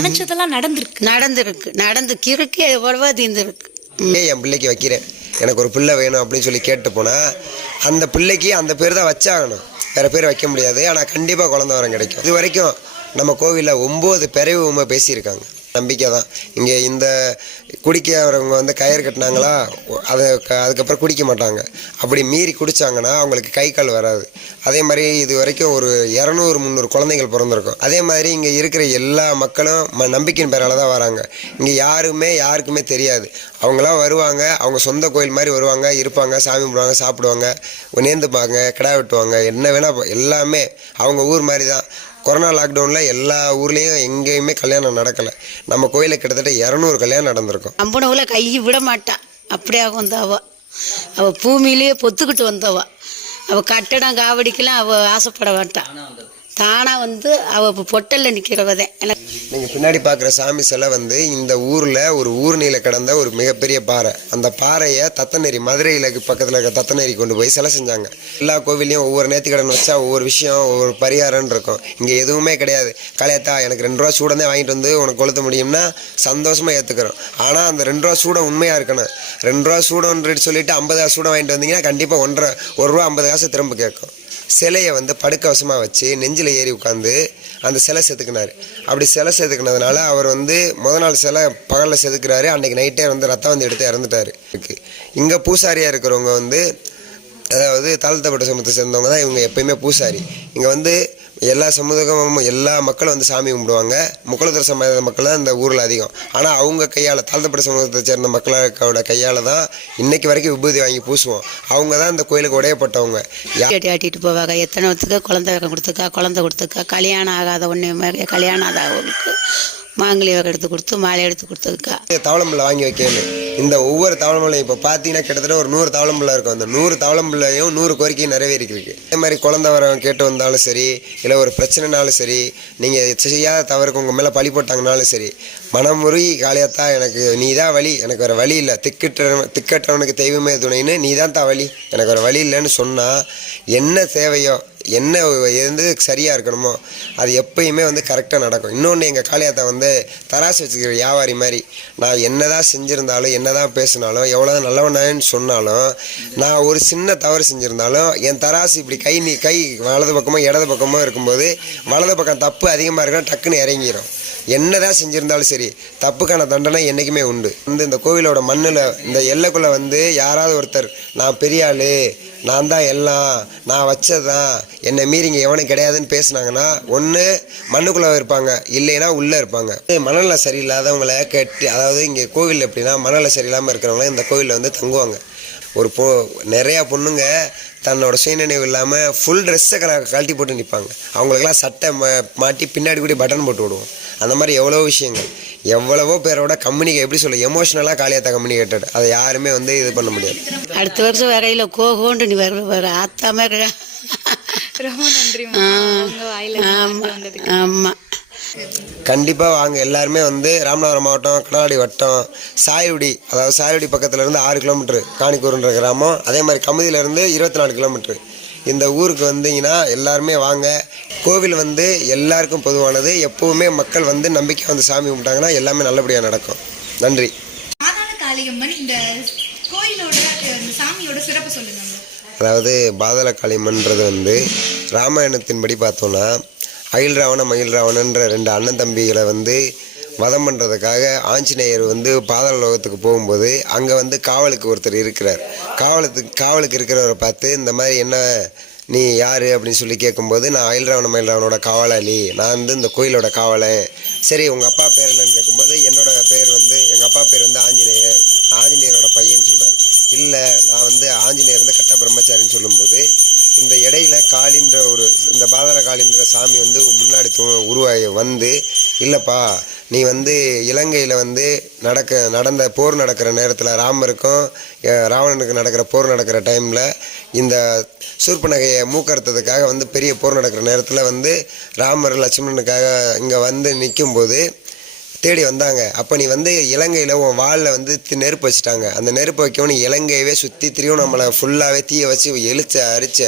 நினைச்சதெல்லாம் நடந்திருக்கு. நடந்திருக்கு. நடந்து கிறுக்கு எவ்வளவோ தீர்ந்துருக்கு. ஏன் என் பிள்ளைக்கு வைக்கிறேன் எனக்கு ஒரு பிள்ளை வேணும் அப்படின்னு சொல்லி கேட்டு போனால் அந்த பிள்ளைக்கு அந்த பேர் தான் வச்சாகணும். வேற பேர் வைக்க முடியாது. ஆனால் கண்டிப்பாக குழந்தை வரம் கிடைக்கும். இது வரைக்கும் நம்ம கோவிலில் ஒம்பது பிறவி உண்மை பேசியிருக்காங்க. நம்பிக்கை தான். இங்கே இந்த குடிக்கிறவங்க வந்து கயிறு கட்டினாங்களா அதை க- அதுக்கப்புறம் குடிக்க மாட்டாங்க. அப்படி மீறி குடித்தாங்கன்னா அவங்களுக்கு கை கால் வராது. அதே மாதிரி இது வரைக்கும் ஒரு இரநூறு முந்நூறு குழந்தைகள் பிறந்திருக்கும். அதே மாதிரி இங்கே இருக்கிற எல்லா மக்களும் ம நம்பிக்கையின் பேரால் தான் வராங்க. இங்கே யாருமே யாருக்குமே தெரியாது. அவங்களாம் வருவாங்க அவங்க சொந்த கோயில் மாதிரி வருவாங்க இருப்பாங்க சாமி கும்பிடுவாங்க சாப்பிடுவாங்க நேர்ந்துப்பாங்க கிடா வெட்டுவாங்க என்ன வேணால் எல்லாமே அவங்க ஊர் மாதிரி தான். கொரோனா லாக்டவுனில் எல்லா ஊர்லேயும் எங்கேயுமே கல்யாணம் நடக்கலை. நம்ம கோயிலில் கிட்டத்தட்ட இரநூறு கல்யாணம் நடந்திருக்கும். நம்பினவுல கை விட மாட்டா. அப்படியே வந்தவ அவ. பூமியிலேயே பொத்துக்கிட்டு வந்தவ அவ. கட்டடம் காவடிக்கெல்லாம் அவ ஆசைப்பட மாட்டா. தானாக வந்து அவ இப்போ பொட்டல்ல நிற்கிறவதே எனக்கு நீங்கள் பின்னாடி பார்க்குற சாமி சிலை வந்து இந்த ஊரில் ஒரு ஊர் நீள கடந்த ஒரு மிகப்பெரிய பாறை. அந்த பாறையை தத்தநெறி மதுரையில் பக்கத்தில் இருக்க தத்தநெறி கொண்டு போய் சிலை செஞ்சாங்க. எல்லா கோவிலையும் ஒவ்வொரு நேர்த்திக்கடன் வச்சா ஒவ்வொரு விஷயம் ஒவ்வொரு பரிகாரம்னு இருக்கும். இங்கே எதுவுமே கிடையாது. கலையத்தா எனக்கு ரெண்டு ரூபா சூடந்தே வாங்கிட்டு வந்து உனக்கு கொளுத்த முடியும்னா சந்தோஷமாக ஏற்றுக்கிறோம் ஆனால் அந்த ரெண்டு ரூபா சூடம் உண்மையாக இருக்கணும். ரெண்டு ரூபா சூடம்ன்றது சொல்லிட்டு ஐம்பது காசு சூடம் வாங்கிட்டு வந்தீங்கன்னா கண்டிப்பாக ஒன்றரை ஒரு ரூபா ஐம்பது காசு திரும்ப கேட்கும். சிலையை வந்து படுக்கவசமாக வச்சு நெஞ்சில் ஏறி உட்காந்து அந்த சிலை செதுக்கினார். அப்படி சிலை செதுக்கினதுனால அவர் வந்து முத நாள் சிலை பகலில் செதுக்கிறாரு. அன்றைக்கி நைட்டே வந்து ரத்தம் வந்து எடுத்து இறந்துட்டார். இங்கே பூசாரியாக இருக்கிறவங்க வந்து அதாவது தாழ்த்தப்பட்ட சமூகத்தை சேர்ந்தவங்க தான் இவங்க எப்பயுமே பூசாரி. இங்கே வந்து எல்லா சமூகமும் எல்லா மக்களும் வந்து சாமி கும்பிடுவாங்க. முக்குளத்தூர் சமுதாய மக்கள் தான் இந்த ஊரில் அதிகம். ஆனால் அவங்க கையால் தாழ்த்தப்பட்ட சமூகத்தை சேர்ந்த மக்களோட கையால் தான் இன்னைக்கு வரைக்கும் விபூதி வாங்கி பூசுவோம். அவங்க தான் இந்த கோயிலுக்கு உடையப்பட்டவங்க. யா ஆட்டிட்டு போவாங்க. எத்தனை வத்துக்கு குழந்தை கொடுத்துக்கா குழந்தை கொடுத்துக்கா கல்யாணம் ஆகாத ஒன்று கல்யாணம் ஆகாதவங்களுக்கு மாங்கலி எடுத்து கொடுத்து மாலை எடுத்து கொடுத்துருக்கா தவளம்புள்ள வாங்கி வைக்கணும் இந்த ஒவ்வொரு தவளம்புள்ளையும் இப்போ பார்த்தீங்கன்னா கிட்டத்தட்ட ஒரு நூறு தவளம்புள்ள இருக்கும். அந்த நூறு தவளம்புள்ளையும் நூறு கோரிக்கையும் நிறைவேறிக்கிருக்கு. அதே மாதிரி குழந்தை வர கேட்டு வந்தாலும் சரி இல்லை ஒரு பிரச்சனைனாலும் சரி நீங்கள் செய்யாத தவறுக்கு உங்கள் மேலே பழி போட்டாங்கனாலும் சரி மனமுருகி காளியாத்தா எனக்கு நீ தான் வழி எனக்கு வேறு வழி இல்லை. திக்கிட்ட திக்கற்றவனுக்கு தெய்வமே துணைன்னு நீ தான் தான் வழி எனக்கு வேறு வழி இல்லைன்னு சொன்னால் என்ன தேவையோ என்ன எது சரியாக இருக்கணுமோ அது எப்பயுமே வந்து கரெக்டாக நடக்கும். இன்னொன்று எங்கள் காளியாத்தா வந்து தராசு வச்சுக்கிற வியாபாரி மாதிரி நான் என்னதான் செஞ்சுருந்தாலும் என்னதான் பேசினாலும் எவ்வளோ நல்லவனான்னு சொன்னாலும் நான் ஒரு சின்ன தவறு செஞ்சுருந்தாலும் என் தராசு இப்படி கை நீ கை வலது பக்கமோ இடது பக்கமோ இருக்கும்போது வலது பக்கம் தப்பு அதிகமாக இருக்கணும் டக்குன்னு இறங்கிடும் என்னதான் செஞ்சுருந்தாலும் சரி தப்புக்கான தண்டனை என்றைக்குமே உண்டு. வந்து இந்த கோவிலோட மண்ணில் இந்த எல்லைக்குள்ளே வந்து யாராவது ஒருத்தர் நான் பெரிய ஆள் நான் தான் எல்லாம் நான் வச்சதான் என்னை மீறிங்க எவனும் கிடையாதுன்னு பேசுனாங்கன்னா ஒன்று மண்ணுக்குள்ளே இருப்பாங்க. இல்லைன்னா உள்ளே இருப்பாங்க. மணலில் சரியில்லாதவங்கள கட்டி அதாவது இங்கே கோவில் எப்படின்னா மணலில் சரியில்லாமல் இருக்கிறவங்கள இந்த கோவிலில் வந்து தங்குவாங்க. ஒரு பொ நிறையா பொண்ணுங்க தன்னோட சுயநினைவு இல்லாமல் ஃபுல் ட்ரெஸ்ஸை கல கழட்டி போட்டு நிற்பாங்க அவங்களுக்கெல்லாம் சட்டை மா மாட்டி பின்னாடி கூட பட்டன் போட்டு விடுவோம். அந்த மாதிரி எவ்வளோ விஷயங்கள். எவ்வளவோ பேரோட கம்யூனிகே எப்படி சொல்ல எமோஷ்னலாக காளியாத்தா கம்யூனிகேட்டட் அதை யாருமே வந்து இது பண்ண முடியாது. அடுத்த வருஷம் வரையில கோகோண்டு நீ வர வர ஆத்தாம ரொம்ப நன்றி உங்க வாயில கண்டிப்பாக வாங்க. எல்லாருமே வந்து ராமநாதபுரம் மாவட்டம் கடலாடி வட்டம் சாயல்குடி அதாவது சாயல்குடி பக்கத்துல இருந்து ஆறு கிலோமீட்டர் காணிக்கூருன்ற கிராமம். அதே மாதிரி கமுதியிலேருந்து இருபத்தி நாலு கிலோமீட்டர் இந்த ஊருக்கு வந்தீங்கன்னா எல்லாருமே வாங்க. கோவில் வந்து எல்லாருக்கும் பொதுவானது. எப்பவுமே மக்கள் வந்து நம்பிக்கை வந்து சாமி கும்பிட்டாங்கன்னா எல்லாமே நல்லபடியாக நடக்கும். நன்றி. அதாவது பாதாள காளியம்மன்றது வந்து ராமாயணத்தின்படி பார்த்தோன்னா அயில் ராவண மயில் ராவணன்ற ரெண்டு அண்ணன் தம்பிகளை வந்து வதம் பண்ணுறதுக்காக ஆஞ்சநேயர் வந்து பாதாள லோகத்துக்கு போகும்போது அங்கே வந்து காவலுக்கு ஒருத்தர் இருக்கிறார். காவலத்துக்கு காவலுக்கு இருக்கிறவரை பார்த்து இந்த மாதிரி என்ன நீ யார்? அப்படின்னு சொல்லி கேட்கும்போது நான் அயில் ராவண மயில் ராவனோட காவலாளி. நான் வந்து இந்த கோயிலோட காவலன். சரி உங்கள் அப்பா பேர் என்னன்னு கேட்கும்போது என்னோட பேர் வந்து எங்கள் அப்பா பேர் வந்து ஆஞ்சநேயர். ஆஞ்சநேயரோட பையன் சொல்கிறார் இல்லை நான் வந்து ஆஞ்சநேயர் வந்து கட்ட பிரம்மச்சாரின்னு சொல்லும்போது இந்த இடையில காளின்ற ஒரு இந்த பாதர காளின்ற சாமி வந்து முன்னாடி தூ உருவாகி வந்து இல்லைப்பா நீ வந்து இலங்கையில் வந்து நடக்க நடந்த போர் நடக்கிற நேரத்தில் ராமருக்கும் ராவணனுக்கு நடக்கிற போர் நடக்கிற டைமில் இந்த சூர்பனகையை மூக்கறுத்ததுக்காக வந்து பெரிய போர் நடக்கிற நேரத்தில் வந்து ராமர் லட்சுமணனுக்காக இங்கே வந்து நிற்கும்போது தேடி வந்தாங்க. அப்போ நீ வந்து இலங்கையில் உன் வாளில் வந்து நெருப்பு வச்சுட்டாங்க. அந்த நெருப்பு வைக்கவும் நீ இலங்கையவே சுற்றி திருவண்ணாமலை ஃபுல்லாகவே தீயை வச்சு எழுச்ச அரிச்ச.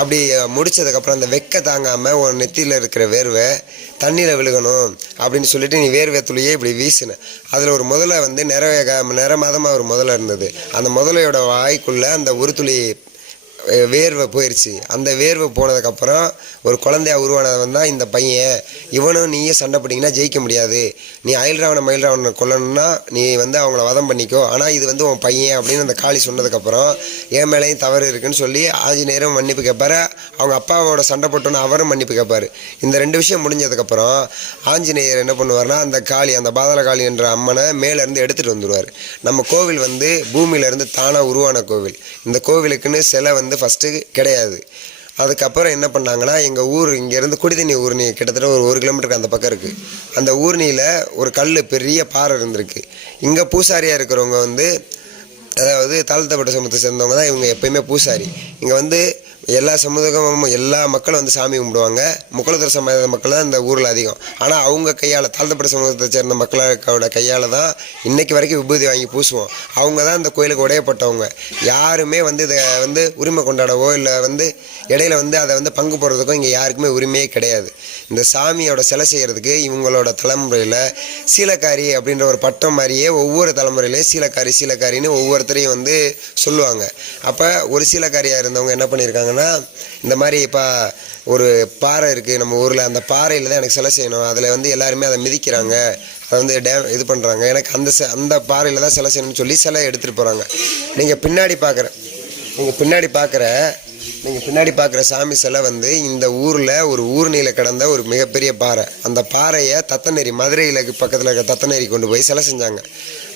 அப்படி முடிச்சதுக்கப்புறம் அந்த வெக்க தாங்காமல் உன் நெத்தியில் இருக்கிற வேர்வை தண்ணியில் விழுகணும் அப்படின்னு சொல்லிட்டு நீ வேர்வை துளியே இப்படி வீசின. அதில் ஒரு முதலை வந்து நிற நிற மாதமாக ஒரு முதலை இருந்தது. அந்த முதலையோட வாய்க்குள்ளே அந்த ஒரு துளி வேர்வை போயிடுச்சு அந்த வேர்வை போனதுக்கப்புறம் ஒரு குழந்தையா உருவானவன் தான் இந்த பையன். இவனும் நீயும் சண்டை பிடிங்கன்னா ஜெயிக்க முடியாது. நீ அயல்ராவனை மயில்ராவனை கொல்லணும்னா நீ வந்து அவங்கள வதம் பண்ணிக்கோ. ஆனால் இது வந்து உன் பையன் அப்படின்னு அந்த காளி சொன்னதுக்கப்புறம் என் மேலேயும் தவறு இருக்குன்னு சொல்லி ஆஞ்சநேயரும் மன்னிப்பு கேட்பார் அவங்க அப்பாவோட சண்டை போட்டோன்னு அவரும் மன்னிப்பு கேட்பார் இந்த ரெண்டு விஷயம் முடிஞ்சதுக்கப்புறம் ஆஞ்சநேயர் என்ன பண்ணுவார்னா அந்த காளி அந்த பாதாள காளி என்ற அம்மனை மேலேருந்து எடுத்துகிட்டு வந்துடுவார் நம்ம கோவில் வந்து பூமியிலேருந்து தானாக உருவான கோவில். இந்த கோவிலுக்குன்னு சிலை வந்து ஃபஸ்ட்டு கிடையாது. அதுக்கப்புறம் என்ன பண்ணாங்கன்னா எங்கள் ஊர் இங்கேருந்து குடிதண்ணி ஊர்னி கிட்டத்தட்ட ஒரு ஒரு கிலோமீட்டருக்கு அந்த பக்கம் இருக்குது அந்த ஊர்னியில் ஒரு கல் பெரிய பாறை இருந்திருக்கு. இங்கே பூசாரியாக இருக்கிறவங்க வந்து அதாவது தாழ்த்தப்பட்ட சமூகத்தை சேர்ந்தவங்க தான் இவங்க எப்பயுமே பூசாரி. இங்கே வந்து எல்லா சமூகமும் எல்லா மக்களும் வந்து சாமி கும்பிடுவாங்க. முக்குளத்தூர் சமுதாய மக்கள் தான் இந்த ஊரில் அதிகம். ஆனால் அவங்க கையால் தாழ்த்தப்பட்ட சமூகத்தை சேர்ந்த மக்களோட கையால் தான் இன்றைக்கு வரைக்கும் விபூதி வாங்கி பூசுவோம். அவங்க தான் இந்த கோயிலுக்கு உடையப்பட்டவங்க. யாருமே வந்து இதை வந்து உரிமை கொண்டாடவோ இல்லை வந்து இடையில வந்து அதை வந்து பங்கு போடுறதுக்கும் இங்கே யாருக்குமே உரிமையே கிடையாது. இந்த சாமியோட சிலை செய்கிறதுக்கு இவங்களோட தலைமுறையில் சீலக்காரி அப்படின்ற ஒரு பட்டம் மாதிரியே ஒவ்வொரு தலைமுறையிலேயே சீலக்காரி சீலக்காரின்னு ஒவ்வொருத்தரையும் வந்து சொல்லுவாங்க. அப்போ ஒரு சீலக்காரியாக இருந்தவங்க என்ன பண்ணியிருக்காங்கன்னா இந்த மாதிரி இப்போ ஒரு பாறை இருக்குது நம்ம ஊரில் அந்த பாறையில் தான் எனக்கு சிலை செய்யணும். அதில் வந்து எல்லாருமே அதை மிதிக்கிறாங்க. அதை வந்து டே இது பண்ணுறாங்க எனக்கு அந்த ச அந்த பாறையில் தான் சிலை செய்யணும்னு சொல்லி சிலை எடுத்துகிட்டு போகிறாங்க நீங்கள் பின்னாடி பார்க்குற நீங்கள் பின்னாடி பார்க்குற நீங்கள் பின்னாடி பார்க்குற சாமி சிலை வந்து இந்த ஊரில் ஒரு ஊர்நில கடந்த ஒரு மிகப்பெரிய பாறை. அந்த பாறையை தத்தநேரி மதுரையில் பக்கத்தில் இருக்க தத்தநேரி கொண்டு போய் சிலை செஞ்சாங்க.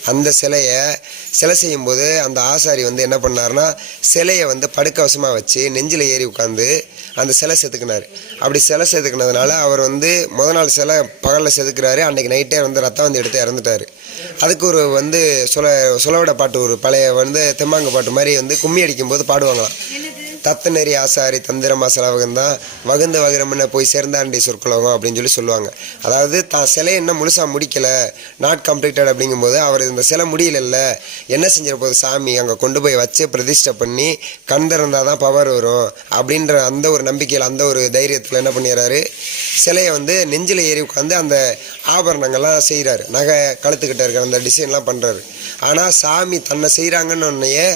அந்த சிலையை சிலை செய்யும்போது அந்த ஆசாரி வந்து என்ன பண்ணாருன்னா சிலையை வந்து படுக்கவசமாக வச்சு நெஞ்சில் ஏறி உட்காந்து அந்த சிலை செதுக்கினார். அப்படி சிலை செதுக்கினதுனால அவர் வந்து முத நாள் சிலை பகலில் செதுக்கிறாரு. அன்றைக்கி நைட்டே வந்து ரத்தம் வந்து எடுத்து இறந்துட்டாரு. அதுக்கு ஒரு வந்து சுல சொலவட பாட்டு ஒரு பழைய வந்து தெம்மாங்க பாட்டு மாதிரி வந்து கும்மி அடிக்கும்போது பாடுவாங்களாம். தத்தநெறி ஆசாரி தந்திரமா செலவகம் தான் வகுந்த வகிரம்னு போய் சேர்ந்தாண்டி சொற்குலகம் அப்படின்னு சொல்லி சொல்லுவாங்க. அதாவது தான் சிலை என்ன முழுசாக முடிக்கல நாட் கம்ப்ளீட்டட் அப்படிங்கும்போது அவர் இந்த சிலை முடியலல்ல. என்ன செஞ்சிட போது சாமி? அங்கே கொண்டு போய் வச்சு பிரதிஷ்டை பண்ணி கண் திறந்தால் தான் பவர் வரும் அப்படின்ற அந்த ஒரு நம்பிக்கையில் அந்த ஒரு தைரியத்தில் என்ன பண்ணிடுறாரு? சிலையை வந்து நெஞ்சில் ஏறி உட்காந்து அந்த ஆபரணங்கள்லாம் செய்கிறாரு நகை கழுத்துக்கிட்ட இருக்கிற அந்த டிசைன்லாம் பண்ணுறாரு ஆனால் சாமி தன்னை செய்கிறாங்கன்னு ஒன்றையே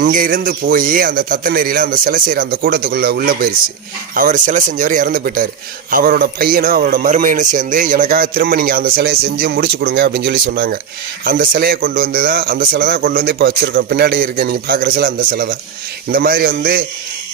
இங்கே இருந்து போய் அந்த தத்தநெறியில் அந்த சிலை செய்கிற அந்த கூட்டத்துக்குள்ளே உள்ளே போயிடுச்சு அவர் சிலை செஞ்சவர் இறந்து போயிட்டார். அவரோட பையனும் அவரோட மருமையனும் சேர்ந்து எனக்காக திரும்ப நீங்கள் அந்த சிலையை செஞ்சு முடிச்சு கொடுங்க அப்படின்னு சொல்லி சொன்னாங்க. அந்த சிலையை கொண்டு வந்து தான் அந்த சிலை தான் கொண்டு வந்து இப்போ வச்சுருக்கோம். பின்னாடி இருக்க நீங்கள் பார்க்குற சிலை அந்த சிலை தான். இந்த மாதிரி வந்து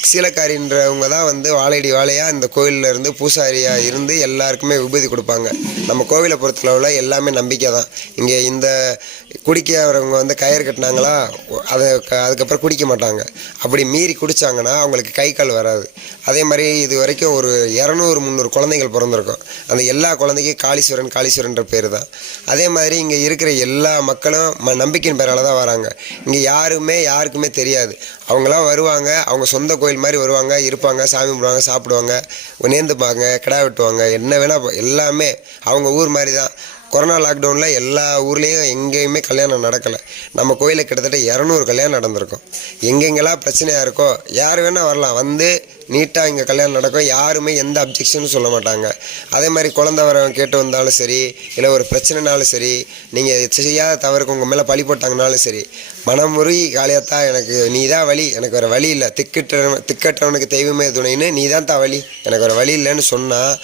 சீலக்காரின்றவங்க தான் வந்து வாழையடி வாழையாக இந்த கோயிலில் இருந்து பூசாரியாக இருந்து எல்லாருக்குமே விபூதி கொடுப்பாங்க. நம்ம கோவிலை பொறுத்தளவில் எல்லாமே நம்பிக்கை தான் இங்கே இந்த குடிக்கிறவங்க வந்து கயிறு கட்டினாங்களா அதை க- அதுக்கப்புறம் குடிக்க மாட்டாங்க. அப்படி மீறி குடித்தாங்கன்னா அவங்களுக்கு கை கால் வராது. அதே மாதிரி இது வரைக்கும் ஒரு இரநூறு முந்நூறு குழந்தைகள் பிறந்திருக்கும். அந்த எல்லா குழந்தைக்கும் காளீஸ்வரன் காளீஸ்வரன்ற பேர் தான். அதே மாதிரி இங்கே இருக்கிற எல்லா மக்களும் ம நம்பிக்கையின் பேரால் தான் வராங்க. இங்கே யாருமே யாருக்குமே தெரியாது. அவங்களாம் வருவாங்க. அவங்க சொந்த கோயில் மாதிரி வருவாங்க இருப்பாங்க சாமி கும்பிடுவாங்க சாப்பிடுவாங்க நேர்ந்துப்பாங்க கிடா வெட்டுவாங்க என்ன வேணால் எல்லாமே அவங்க ஊர் மாதிரி தான். கொரோனா லாக்டவுனில் எல்லா ஊர்லேயும் எங்கேயுமே கல்யாணம் நடக்கலை. நம்ம கோயிலில் கிட்டத்தட்ட இரநூறு கல்யாணம் நடந்திருக்கும். எங்கெங்கெல்லாம் பிரச்சனையாக இருக்கோ யார் வேணால் வரலாம். வந்து நீட்டாக இங்கே கல்யாணம் நடக்கும். யாருமே எந்த அப்ஜெக்ஷனும் சொல்ல மாட்டாங்க. அதே மாதிரி குழந்தை வர கேட்டு வந்தாலும் சரி இல்லை ஒரு பிரச்சனைனாலும் சரி நீங்கள் செய்யாத தவறுக்கு உங்கள் மேலே பழி போட்டாங்கனாலும் சரி மனமுறி காளியாத்தா எனக்கு நீ தான் வழி எனக்கு ஒரு வழி இல்லை. திக்கிட்ட திக்கற்றவனுக்கு தெய்வமே துணைன்னு நீ தான் தான் வழி எனக்கு ஒரு வழி இல்லைன்னு சொன்னால்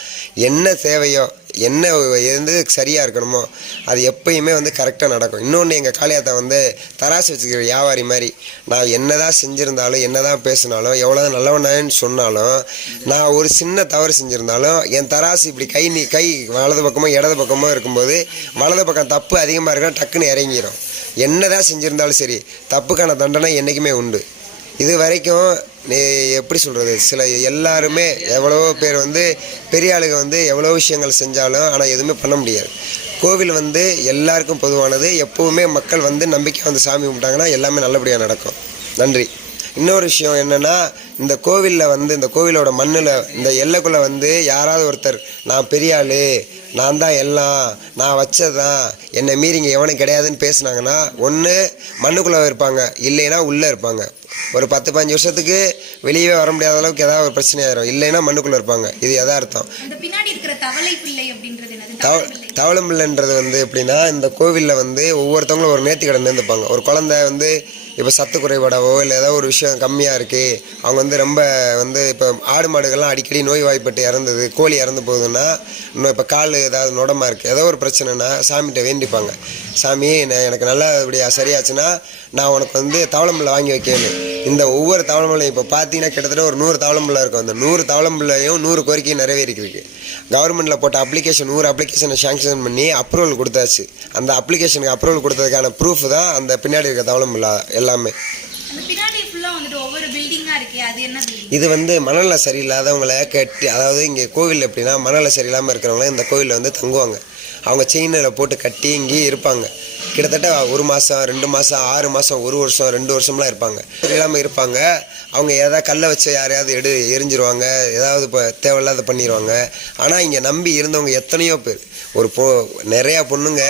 என்ன தேவையோ என்ன எது சரியாக இருக்கணுமோ அது எப்பயுமே வந்து கரெக்டாக நடக்கும். இன்னொன்று எங்கள் காளியாத்தா வந்து தராசு வச்சுக்கிற வியாபாரி மாதிரி நான் என்ன தான் செஞ்சுருந்தாலும் என்ன தான் பேசினாலும் எவ்வளோ நல்லவனான்னு சொன்னாலும் நான் ஒரு சின்ன தவறு செஞ்சுருந்தாலும் என் தராசு இப்படி கை நீ கை வலது பக்கமோ இடது பக்கமோ இருக்கும்போது வலது பக்கம் தப்பு அதிகமாக இருக்குன்னா டக்குன்னு இறங்கிடும் என்ன தான் செஞ்சுருந்தாலும் சரி தப்புக்கான தண்டனை என்றைக்குமே உண்டு. இது வரைக்கும் எப்படி சொல்கிறது சில எல்லாருமே எவ்வளவோ பேர் வந்து பெரிய ஆளுங்க வந்து எவ்வளோ விஷயங்கள் செஞ்சாலும் ஆனால் எதுவுமே பண்ண முடியாது. கோவில் வந்து எல்லாருக்கும் பொதுவானது. எப்போவுமே மக்கள் வந்து நம்பிக்கை வந்து சாமி கும்பிட்டாங்கன்னா எல்லாமே நல்லபடியாக நடக்கும். நன்றி. இன்னொரு விஷயம் என்னன்னா இந்த கோவிலில் வந்து இந்த கோவிலோட மண்ணில் இந்த எல்லைக்குள்ளே வந்து யாராவது ஒருத்தர் நான் பெரிய ஆளு நான் தான் எல்லாம் நான் வச்சதான் என்னை மீறி இங்கே எவனும் கிடையாதுன்னு பேசுனாங்கன்னா ஒன்று மண்ணுக்குள்ளே இருப்பாங்க இல்லைன்னா உள்ளே இருப்பாங்க. ஒரு பத்து பதினஞ்சு வருஷத்துக்கு வெளியவே வர முடியாத அளவுக்கு ஏதாவது ஒரு பிரச்சனை ஆயிரும். இல்லைன்னா மண்ணுக்குள்ளே இருப்பாங்க. இது பிள்ளை தவளம்பிள்ளைன்றது வந்து எப்படின்னா இந்த கோவிலில் வந்து ஒவ்வொருத்தவங்களும் ஒரு நேர்த்தி கடன் இருந்துப்பாங்க ஒரு குழந்தை வந்து இப்போ சத்து குறைபாடாவோ இல்லை ஏதோ ஒரு விஷயம் கம்மியாக இருக்குது அவங்க வந்து ரொம்ப வந்து இப்போ ஆடு மாடுகள்லாம் அடிக்கடி நோய்வாய்ப்பட்டு இறந்தது கோழி இறந்து போகுதுன்னா இன்னும் இப்போ கால் ஏதாவது நொடமாக இருக்குது ஏதோ ஒரு பிரச்சனைனா சாமிகிட்ட வேண்டிப்பாங்க. சாமி எனக்கு நல்லா இப்படி சரியாச்சுன்னா நான் உனக்கு வந்து தவளம்பிள்ளை வாங்கி வைக்கணும் இந்த ஒவ்வொரு தவளம்பிள்ளையும் இப்போ பார்த்தீங்கன்னா கிட்டத்தட்ட ஒரு நூறு தவளம்பிள்ளை இருக்கும். அந்த நூறு தவளம்பிள்ளையும் நூறு கோரிக்கையும் நிறைவேறிக்கிருக்கு கவர்மெண்ட்டில் போட்ட அப்ளிகேஷன் நூறு அப்ளிகேஷனை சாங்ஷன் பண்ணி அப்ரூவல் கொடுத்தாச்சு. அந்த அப்ளிகேஷனுக்கு அப்ரூவல் கொடுத்ததுக்கான ப்ரூஃப் தான் அந்த பின்னாடி இருக்க தவளம்பிள்ளை எல்லாமே? இது வந்து மணலில் சரியில்லாதவங்களை கட்டி அதாவது இங்கே கோவில் எப்படின்னா மணலில் சரியில்லாமல் இருக்கிறவங்க இந்த கோவிலில் வந்து தங்குவாங்க. அவங்க செயினில் போட்டு கட்டி இங்கேயே இருப்பாங்க. கிட்டத்தட்ட ஒரு மாதம் ரெண்டு மாதம் ஆறு மாதம் ஒரு வருஷம் ரெண்டு வருஷம்லாம் இருப்பாங்க. இல்லாமல் இருப்பாங்க. அவங்க ஏதாவது கல்லை வச்சு யாரையாவது எடு எரிஞ்சிருவாங்க. ஏதாவது இப்போ தேவையில்லாத பண்ணிடுவாங்க ஆனால் இங்கே நம்பி இருந்தவங்க எத்தனையோ பேர். ஒரு பொ நிறையா பொண்ணுங்க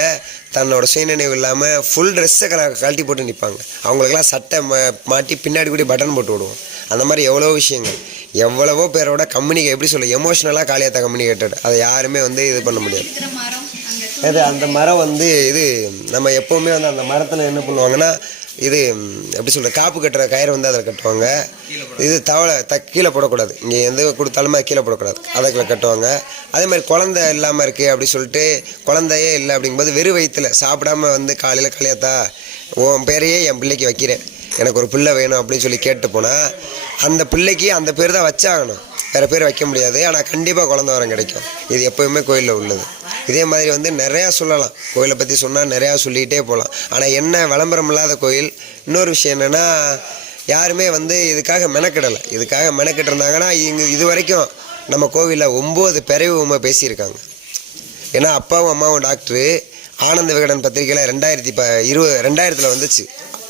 தன்னோட சுயநினைவு இல்லாமல் ஃபுல் ட்ரெஸ்ஸை கழட்டி போட்டு நிற்பாங்க அவங்களுக்கெல்லாம் சட்டை மா மாட்டி பின்னாடி கூட பட்டன் போட்டு விடுவோம். அந்த மாதிரி எவ்வளோ விஷயங்கள். எவ்வளவோ பேரோட கம்யூனிகே எப்படி சொல்ல எமோஷ்னலாக காளியாத்தா கம்யூனிகேட்டட் அதை யாருமே வந்து இது பண்ண முடியாது. இது அது அந்த மரம் வந்து இது நம்ம எப்போவுமே வந்து அந்த மரத்தில் என்ன பண்ணுவாங்கன்னா இது எப்படி சொல்ற காப்பு கட்டுற கயிறு வந்து அதில் கட்டுவாங்க. இது தவளை த கீழே போடக்கூடாது. இங்கே எந்த கொடுத்தாலுமே கீழே போடக்கூடாது. அதுக்குள்ள கட்டுவாங்க. அதே மாதிரி குழந்தை இல்லாமல் இருக்குது அப்படி சொல்லிட்டு குழந்தையே இல்லை அப்படிங்கும்போது வெறும் வயிற்றுல சாப்பிடாம வந்து காலையில் கல்யாத்தா உன் பேரையே என் பிள்ளைக்கு வைக்கிறேன். எனக்கு ஒரு பிள்ளை வேணும் அப்படின்னு சொல்லி கேட்டு போனால் அந்த பிள்ளைக்கு அந்த பேர் தான் வச்சாகணும். வேறு பேர் வைக்க முடியாது. ஆனால் கண்டிப்பாக குழந்த வரம் கிடைக்கும். இது எப்போவுமே கோயிலில் உள்ளது. இதே மாதிரி வந்து நிறையா சொல்லலாம். கோயிலை பற்றி சொன்னால் நிறையா சொல்லிகிட்டே போகலாம் ஆனால் என்ன விளம்பரம் இல்லாத கோயில்? இன்னொரு விஷயம் என்னென்னா யாருமே வந்து இதுக்காக மெனக்கிடலை. இதுக்காக மெனக்கிட்டு இருந்தாங்கன்னா இங்கே இது வரைக்கும் நம்ம கோவிலில் ஒம்பது பிறவி உண்மை பேசியிருக்காங்க. ஏன்னா அப்பாவும் அம்மாவும் டாக்டரு ஆனந்த விகடன் பத்திரிக்கையில் ரெண்டாயிரத்தி ப இருபது ரெண்டாயிரத்தில் வந்துச்சு.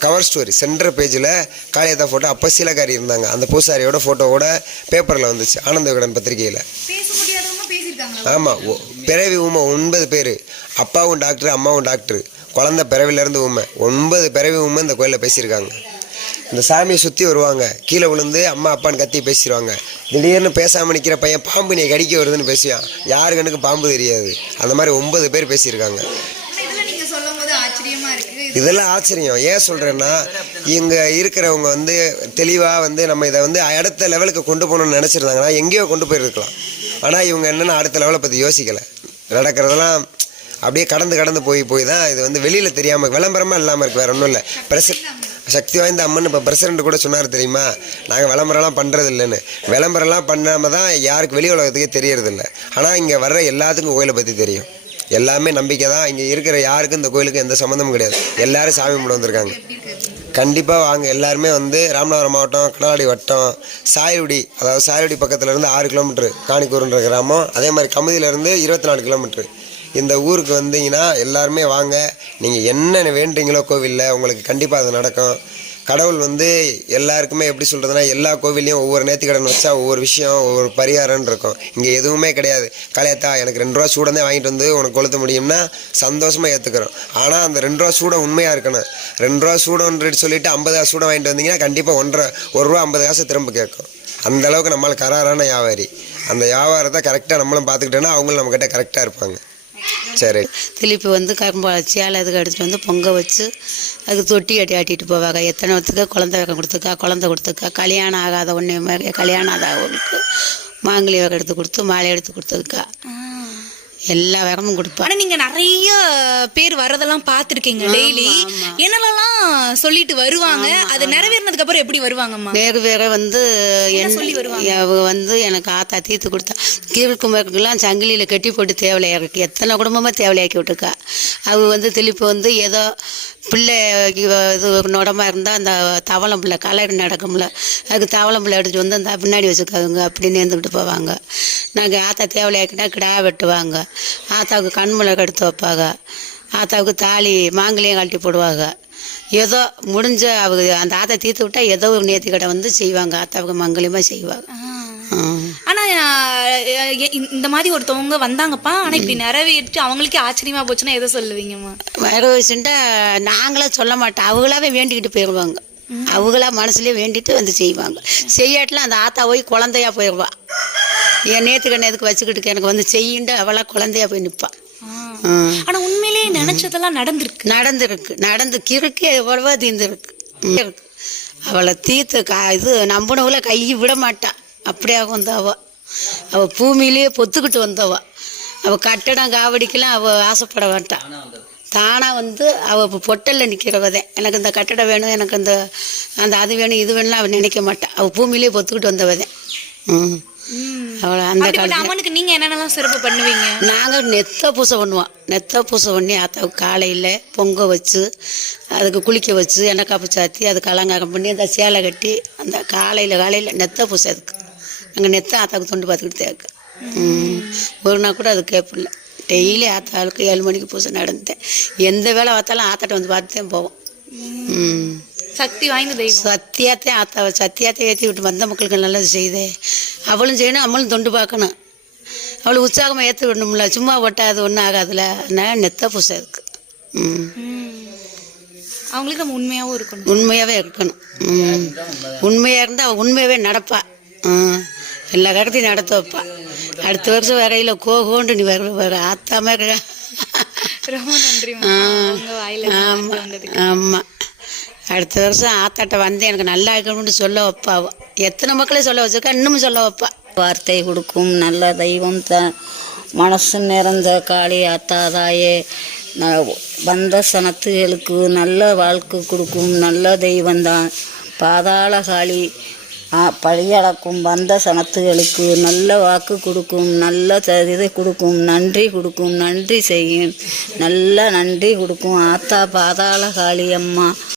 கவர் ஸ்டோரி சென்டர் பேஜில் காளியத்தா ஃபோட்டோ அப்போ சீலக்காரி இருந்தாங்க. அந்த பூசாரியோட ஃபோட்டோவோட பேப்பரில் வந்துச்சு ஆனந்த விகடன் பத்திரிக்கையில் ஆமாம் பிறவி உண்மை ஒன்பது பேர். அப்பாவும் டாக்டர் அம்மாவும் டாக்டர் குழந்த பிறவிலேருந்து உண்மை ஒன்பது பிறவி உண்மை இந்த கோயிலில் பேசியிருக்காங்க. இந்த சாமியை சுற்றி வருவாங்க. கீழே விழுந்து அம்மா அப்பான்னு கத்தி பேசிடுவாங்க. திடீர்னு பேசாமல் நிற்கிற பையன் பாம்பு நீ கடிக்க வருதுன்னு பேசுவான். யாரு கண்ணுக்கு பாம்பு தெரியாது. அந்த மாதிரி ஒன்பது பேர் பேசியிருக்காங்க. இதெல்லாம் ஆச்சரியம் ஏன் சொல்கிறேன்னா இங்கே இருக்கிறவங்க வந்து தெளிவாக வந்து நம்ம இதை வந்து அடுத்த லெவலுக்கு கொண்டு போகணும்னு நினச்சிருந்தாங்கன்னா எங்கேயோ கொண்டு போயிருக்கலாம். ஆனால் இவங்க என்னென்னா அடுத்த லெவலை பற்றி யோசிக்கலை. நடக்கிறதெல்லாம் அப்படியே கடந்து கடந்து போய் போய் தான் இது வந்து வெளியில் தெரியாமல் விளம்பரமாக இல்லாமல் இருக்குது வேறு ஒன்றும் இல்லை. பிரச சக்தி வாய்ந்த அம்மன் இப்போ பிரசிடண்ட் கூட சொன்னார் தெரியுமா? நாங்கள் விளம்பரம்லாம் பண்ணுறது இல்லைன்னு. விளம்பரம்லாம் பண்ணாமல் தான் யாருக்கு வெளி உலகத்துக்கே தெரியறதில்ல. ஆனால் இங்கே வர்ற எல்லாத்துக்கும் கோயிலை பற்றி தெரியும். எல்லாமே நம்பிக்கை தான். இங்கே இருக்கிற யாருக்கும் இந்த கோயிலுக்கு எந்த சம்மந்தமும் கிடையாது. எல்லோரும் சாமி கும்பிட வந்திருக்காங்க. கண்டிப்பாக வாங்க. எல்லாருமே வந்து ராமநாதபுரம் மாவட்டம் கடலாடி வட்டம் சாயல்குடி அதாவது சாயல்குடி பக்கத்துலேருந்து ஆறு கிலோமீட்ரு காணிக்கூருன்ற கிராமம். அதே மாதிரி கமுதியிலேருந்து இருபத்தி நாலு கிலோமீட்ரு இந்த ஊருக்கு வந்தீங்கன்னா எல்லாருமே வாங்க. நீங்கள் என்ன வேண்டுறீங்களோ கோவிலில் உங்களுக்கு கண்டிப்பாக அது நடக்கும். கடவுள் வந்து எல்லாருக்குமே எப்படி சொல்கிறதுனா எல்லா கோவில்லையும் ஒவ்வொரு நேர்த்திக்கடன் வச்சா ஒவ்வொரு விஷயம் ஒவ்வொரு பரிகாரம்னு இருக்கும். இங்கே எதுவுமே கிடையாது. கலையத்தா எனக்கு ரெண்டு ரூபா சூடந்தே வாங்கிட்டு வந்து உனக்கு கொளுத்த முடியும்னா சந்தோஷமாக ஏற்றுக்கிறோம் ஆனால் அந்த ரெண்டு ரூபா சூடம் உண்மையாக இருக்கணும். ரெண்டு ரூபா சூடம்ன்றது சொல்லிட்டு ஐம்பது காசு சூடம் வாங்கிட்டு வந்தீங்கன்னா கண்டிப்பாக ஒன்றரை ஒரு ரூபா ஐம்பது காசு திரும்ப கேட்கும். அந்த அளவுக்கு நம்மளுக்கு கராரான வியாபாரி. அந்த வியாபாரத்தை கரெக்டாக நம்மளும் பார்த்துக்கிட்டோன்னா அவங்களும் நம்மக்கிட்ட கரெக்டாக இருப்பாங்க. சரி. திருப்பி வந்து கரும்பு சேலை அதுக்கு எடுத்துகிட்டு வந்து பொங்க வச்சு அதுக்கு தொட்டி கட்டி ஆட்டிட்டு போவாங்க. எத்தனை வத்துக்கா குழந்தை வேகம் கொடுத்துக்கா குழந்தை கொடுத்துக்கா. கல்யாணம் ஆகாத ஒன்று கல்யாணம் ஆகாதவங்களுக்கு மாங்கலி வேகம் எடுத்து கொடுத்து மாலை எடுத்து கொடுத்துருக்கா எல்லா வேகமும் கொடுப்பா. ஆனா நீங்க நிறைய பேர் வரதெல்லாம் பார்த்திருக்கீங்க டெய்லி. என்னெல்லாம் சொல்லிட்டு வருவாங்க? அது நிறைவேறினதுக்கு அப்புறம் எப்படி வருவாங்கம்மா? வேறு வேற வந்து சொல்லி வருவாங்க? அவ வந்து எனக்கு ஆத்தா தீர்த்து கொடுத்தா. கீழ்குமருக்கெல்லாம் சங்கிலியில் கட்டி போட்டு தேவலையா இருக்கு எத்தனை குடும்பமாக தேவலையாக்கி விட்டுருக்கா. அவ வந்து திருப்பி வந்து ஏதோ பிள்ளை இது நுடமா இருந்தால் அந்த தவளம் பிள்ளை கலர் நடக்கும்ல அதுக்கு தவளம் பிள்ளை எடுத்துட்டு வந்து அந்த பின்னாடி வச்சுக்காதுங்க அப்படின்னு இருந்துக்கிட்டு போவாங்க. நாங்கள் ஆத்தா தேவலையாக்கினா கிடா வெட்டுவாங்க. ஆத்தாவுக்கு கண்முளை எடுத்து வைப்பாங்க. ஆத்தாவுக்கு தாலி மாங்கல்யம் கழட்டி போடுவாங்க. ஏதோ முடிஞ்ச அவங்க அந்த ஆத்தை தீர்த்து விட்டால் ஏதோ ஒரு நேர்த்தி கடை வந்து செய்வாங்க. ஆத்தாவுக்கு மங்கலியமாக செய்வாங்க. ஆனா இந்த மாதிரி ஒருத்தவங்க வந்தாங்கப்பா. ஆனா இப்படி நிறைவேற்றி அவங்களுக்கே ஆச்சரியமா போச்சுன்னா எதை சொல்லுவீங்கம்மா? வயசுண்டா நாங்களே சொல்ல மாட்டோம். அவங்களாவே வேண்டிக்கிட்டு போயிடுவாங்க அவங்களா மனசுலயே வேண்டிட்டு வந்து செய்வாங்க. செய்யாட்டிலாம் அந்த ஆத்தா போய் குழந்தையா போயிடுவா என் நேத்துக்கண்ணு எதுக்கு வச்சுக்கிட்டு எனக்கு வந்து செய்யுண்டு அவளா குழந்தையா போய் நிற்பா ஆனா உண்மையிலேயே நினைச்சதெல்லாம் நடந்திருக்கு. நடந்திருக்கு. நடந்து கிறுக்கு எவ்வளவோ தீர்ந்துருக்கு. அவளை தீர்த்து இது நம்பினவுல கை விட மாட்டா. அப்படியாக வந்தவ. அவ பூமியிலேயே பொத்துக்கிட்டு வந்தவ. அவ கட்டடம் காவடிக்கெல்லாம் அவ ஆசைப்பட மாட்டா. தானா வந்து அவ இப்போ பொட்டல்ல நிற்கிறவதே எனக்கு இந்த கட்டடம் வேணும் எனக்கு இந்த அந்த அது வேணும் இது வேணும்லாம் அவ நினைக்க மாட்டா. அவ பூமியிலேயே பொத்துக்கிட்டு வந்தவதே. ம். அவளை அந்த காலத்துல. அம்மனுக்கு நீங்க என்னென்னலாம் சிறப்பு பண்ணுவீங்க? நாங்கள் நெத்த பூசை பண்ணுவோம். நெத்த பூசை பண்ணி ஆத்தாவுக்கு காலையில் பொங்க வச்சு அதுக்கு குளிக்க வச்சு எண்ணெய் காப்பு சாத்தி அதுக்கு அலங்காரம் பண்ணி அந்த சேலை கட்டி அந்த காலையில் காலையில் நெத்த பூசை அதுக்கு. நாங்கள் நெத்த ஆத்தாவுக்கு தொண்டு பார்த்துக்கிட்டு தேக்கு. ஒரு நாள் கூட அது கேட்பில்ல டெய்லி ஆத்தாளுக்கு ஏழு மணிக்கு பூசை நடந்தேன் எந்த வேலை பார்த்தாலும் ஆத்தாட்ட வந்து பார்த்து தான் போவோம் சக்தி வாய்ந்த தெய்வம். சத்தியாத்தே ஆத்தாவை சத்தியாத்தை ஏற்றி விட்டு வந்த மக்களுக்கு நல்லது செய்தே. அவளும் செய்யணும் நம்மளும் தொண்டு பார்க்கணும். அவளை உற்சாகமாக ஏற்ற விடணும்ல. சும்மா ஒட்டாது ஒன்றும் ஆகாதுல. அதனால நெத்த பூசை இருக்கு ம். அவங்களுக்கு நம்ம உண்மையாவும் இருக்கணும். உண்மையாகவே இருக்கணும். ம். உண்மையாக இருந்தால் அவள் உண்மையாகவே நடப்பா. எல்லா கருத்தையும் நடத்த வைப்பா அடுத்த வருஷம் வரையில் கோகோண்டு நீ வர வர ஆத்தாம இருக்க ரொம்ப நன்றி வந்ததுக்கு. ஆமாம் அடுத்த வருஷம் ஆத்தாட்ட வந்து எனக்கு நல்லா இருக்கணும்னு சொல்ல வைப்பா அவ எத்தனை மக்களே சொல்ல வச்சிருக்கா இன்னமும் சொல்ல வைப்பா வார்த்தை கொடுக்கும் நல்ல தெய்வம் த மனசு நிறைந்த காளி அத்தாதாயே ந- வந்த சனத்துகளுக்கு நல்ல வாழ்க்கை கொடுக்கும் நல்ல தெய்வம்தான் பாதாள காளி பழியளக்கும் வந்த சனத்துகளுக்கு நல்ல வாக்கு கொடுக்கும் நல்ல இது கொடுக்கும் நன்றி கொடுக்கும் நன்றி செய்யும். நல்ல நன்றி கொடுக்கும். ஆத்தா பாதாள காளி அம்மா